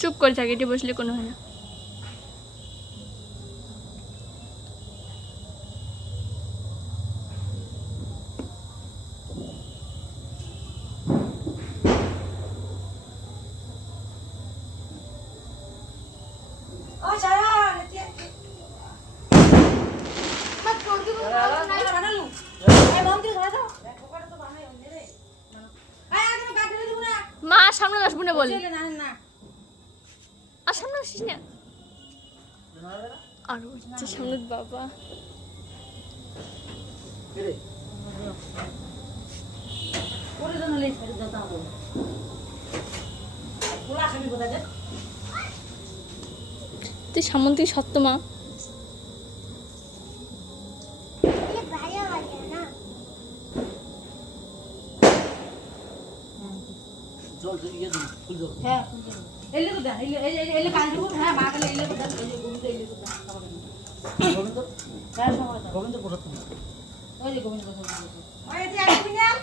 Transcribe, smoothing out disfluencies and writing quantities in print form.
চুপ করে থাকে, এটি বসলে কোনো হয় না। মা সামনে আসবো না বলে, আর সামনে আসিস না। আর হচ্ছে সামনে বাবা। তুই সামন থেকে সত্য মা। হ্যাঁ এলে তো এলে এলে কাল দিব হ্যাঁ মা কালে এলে তো এই যে গোবিন্দ এলে তো গোবিন্দ হ্যাঁ সময় গোবিন্দ প্রসাদ ওই যে গোবিন্দ প্রসাদ ওই যে এক মিনিট